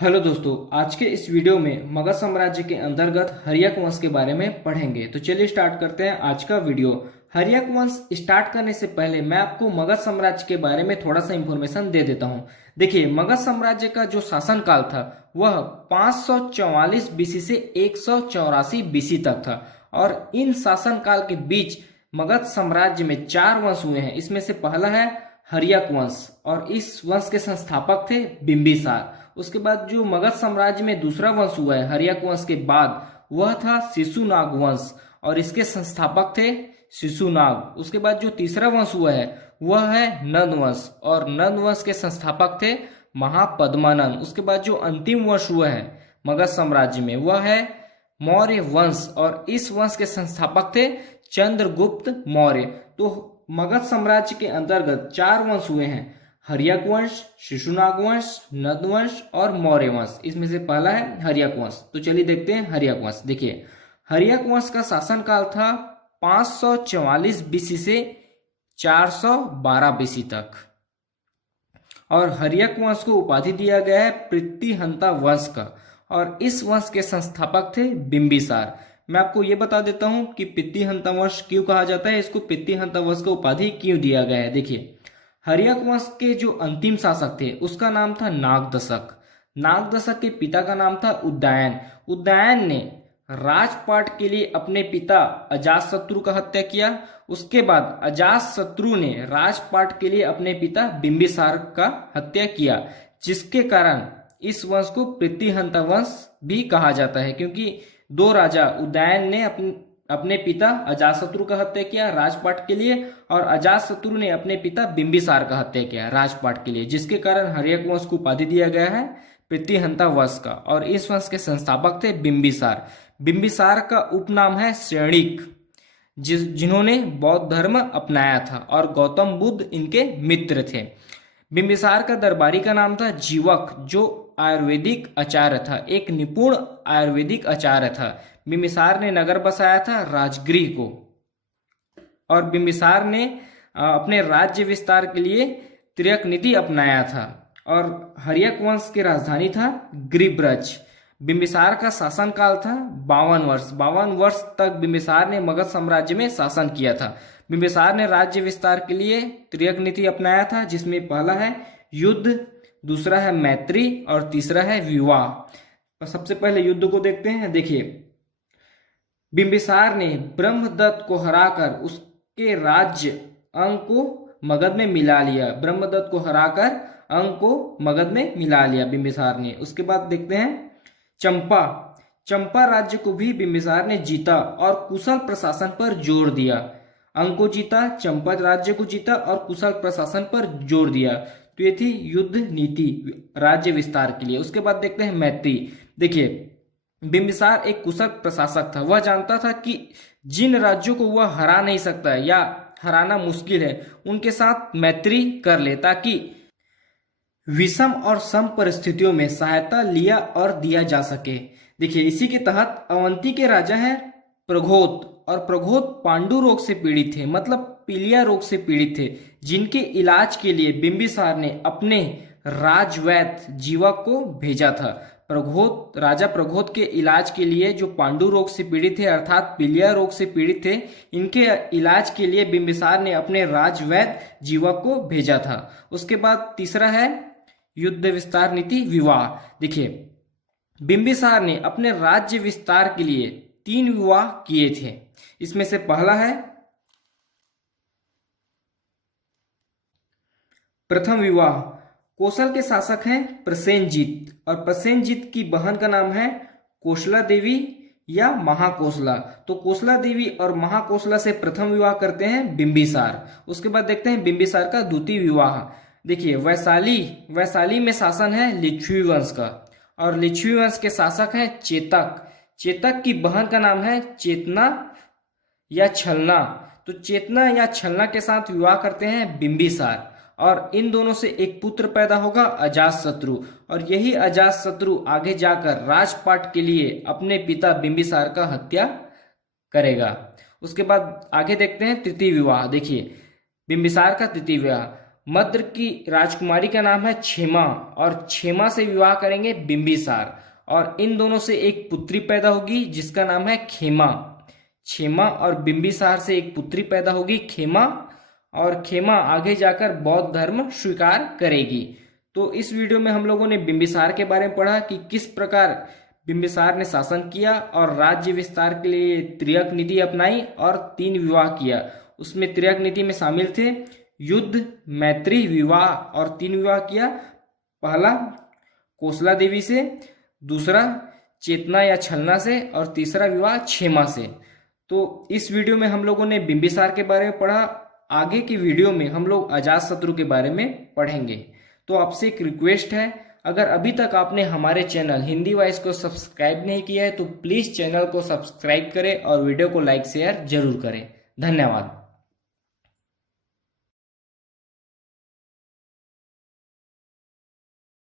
Hello दोस्तों, आज के इस वीडियो में मगध साम्राज्य के अंतर्गत हर्यक वंश के बारे में पढ़ेंगे। तो चलिए स्टार्ट करते हैं आज का वीडियो। हर्यक वंश स्टार्ट करने से पहले मैं आपको मगध साम्राज्य के बारे में थोड़ा सा इंफॉर्मेशन दे देता हूं। देखिए, मगध साम्राज्य का जो शासन काल था वह 544 बीसी से 184 बीसी तक था और इन शासन काल के बीच मगध साम्राज्य में 4 वंश हुए हैं। इसमें से पहला है हर्यक वंश और इस वंश के संस्थापक थे बिंबिसार। उसके बाद जो मगध साम्राज्य में दूसरा वंश हुआ है हर्यक वंश के बाद, वह था शिशुनाग वंश और इसके संस्थापक थे शिशुनाग। उसके बाद जो तीसरा वंश हुआ है वह है नंद वंश और नंद वंश के संस्थापक थे महापद्मानंद। उसके बाद जो अंतिम वंश हुआ है मगध साम्राज्य में वह है मौर्य वंश और इस वंश के संस्थापक थे चंद्रगुप्त मौर्य। तो मगध साम्राज्य के अंतर्गत 4 वंश हुए हैं, हर्यक वंश, शिशुनाग वंश, नंद वंश और मौर्य वंश। इसमें से पहला है हर्यक वंश। तो चलिए देखते हैं हर्यक वंश। देखिए, हर्यक वंश का शासन काल था 544 बीसी से 412 बीसी तक और हर्यक वंश को उपाधि दिया गया है प्रीतिहंता वंश का और इस वंश के संस्थापक थे बिंबिसार। मैं आपको ये बता देता हूं कि प्रीतिहंता वंश क्यों कहा जाता है, इसको प्रीतिहंता वंश का उपाधि क्यों दिया गया है। देखिए, हर्यक वंश के जो अंतिम शासक थे उसका नाम था नागदशक। नागदशक के पिता का नाम था उदयन। उदयन ने राजपाट के लिए अपने पिता अजातशत्रु का हत्या किया। उसके बाद अजातशत्रु ने राजपाट के लिए अपने पिता बिंबिसार का हत्या किया, जिसके कारण इस वंश को प्रीतिहंता वंश भी कहा जाता है, क्योंकि 2 राजा उदयन ने अपने पिता अजातशत्रु का हत्या किया राजपाट के लिए और अजातशत्रु ने अपने पिता बिंबिसार का हत्या किया राजपाट के लिए, जिसके कारण हर्यक वंश को उपाधि दिया गया है प्रीतिहंता वंश का और इस वंश के संस्थापक थे बिंबिसार। बिंबिसार का उपनाम है श्रेणिक, जिन्होंने बौद्ध धर्म अपनाया था और गौतम बुद्ध इनके मित्र थे। बिंबिसार का दरबारी का नाम था जीवक, जो आयुर्वेदिक आचार्य था, एक निपुण आयुर्वेदिक आचार्य था। बिंबिसार ने नगर बसाया था राजगृह को और बिंबिसार ने अपने राज्य विस्तार के लिए त्रियक नीति अपनाया था और हर्यक वंश की राजधानी था गिरिब्रज। बिंबिसार का शासन काल था 52 वर्ष। 52 वर्ष तक बिंबिसार ने मगध साम्राज्य में शासन किया था। बिंबिसार ने राज्य विस्तार के लिए त्रियक नीति अपनाया था, जिसमें पहला है युद्ध, दूसरा है मैत्री और तीसरा है विवाह। तो सबसे पहले युद्ध को देखते हैं। देखिए, बिंबिसार ने ब्रह्मदत्त को हराकर उसके राज्य अंग को मगध में मिला लिया। ब्रह्मदत्त को हराकर अंग को मगध में मिला लिया बिंबिसार ने। उसके बाद देखते हैं चंपा राज्य को भी बिंबिसार ने जीता और कुशल प्रशासन पर जोर दिया। अंग को जीता, चंपा राज्य को जीता और कुशल प्रशासन पर जोर दिया। तो ये थी युद्ध नीति राज्य विस्तार के लिए। उसके बाद देखते हैं मैत्री। देखिए, बिंबिसार एक कुशल प्रशासक था। वह जानता था कि जिन राज्यों को वह हरा नहीं सकता या हराना मुश्किल है उनके साथ मैत्री कर ले, ताकि विषम और सम परिस्थितियों में सहायता लिया और दिया जा सके। देखिए, इसी के तहत अवंती के राजा हैं प्रघोत और प्रघोत पांडु रोग से पीड़ित थे, मतलब पीलिया रोग से पीड़ित थे, जिनके इलाज के लिए बिंबिसार ने अपने राजवैद्य जीवक को भेजा था। राजा प्रघोत के इलाज के लिए, जो पांडु रोग से पीड़ित थे अर्थात पीलिया रोग से पीड़ित थे, इनके इलाज के लिए बिंबिसार ने अपने राजवैद्य जीवक को भेजा था। उसके बाद तीसरा है युद्ध विस्तार नीति विवाह। देखिए, बिंबिसार ने अपने राज्य विस्तार के लिए 3 विवाह किए थे। इसमें से पहला है प्रथम विवाह। कोसल के शासक हैं प्रसेनजीत और प्रसेनजीत की बहन का नाम है कोसला देवी या महाकोसला। तो कोसला देवी और महाकोसला से प्रथम विवाह करते हैं बिंबिसार। उसके बाद देखते हैं बिंबिसार का द्वितीय विवाह। देखिए, वैशाली में शासन है लिच्छवी वंश का और लिच्छवी वंश के शासक हैं चेतक। चेतक की बहन का नाम है चेतना या छलना। तो चेतना या छलना के साथ विवाह करते हैं बिंबिसार और इन दोनों से एक पुत्र पैदा होगा अजातशत्रु और यही अजातशत्रु आगे जाकर राजपाट के लिए अपने पिता बिंबिसार का हत्या करेगा। उसके बाद आगे देखते हैं तृतीय विवाह। देखिए, बिंबिसार का तृतीय विवाह मद्र की राजकुमारी का नाम है क्षेमा और क्षेमा से विवाह करेंगे बिंबिसार और इन दोनों से एक पुत्री पैदा होगी जिसका नाम है खेमा। क्षेमा और बिंबिसार से एक पुत्री पैदा होगी खेमा और खेमा आगे जाकर बौद्ध धर्म स्वीकार करेगी। तो इस वीडियो में हम लोगों ने बिंबिसार के बारे में पढ़ा कि किस प्रकार बिंबिसार ने शासन किया और राज्य विस्तार के लिए त्रियक नीति अपनाई और 3 विवाह किया। उसमें त्रियक नीति में शामिल थे युद्ध, मैत्री, विवाह और 3 विवाह किया। पहला कोसला देवी से, दूसरा चेतना या छलना से और तीसरा विवाह क्षेमा से। तो इस वीडियो में हम लोगों ने बिंबिसार के बारे में पढ़ा। आगे की वीडियो में हम लोग अजातशत्रु के बारे में पढ़ेंगे। तो आपसे एक रिक्वेस्ट है, अगर अभी तक आपने हमारे चैनल हिंदी वॉइस को सब्सक्राइब नहीं किया है तो प्लीज़ चैनल को सब्सक्राइब करें और वीडियो को लाइक शेयर जरूर करें। धन्यवाद।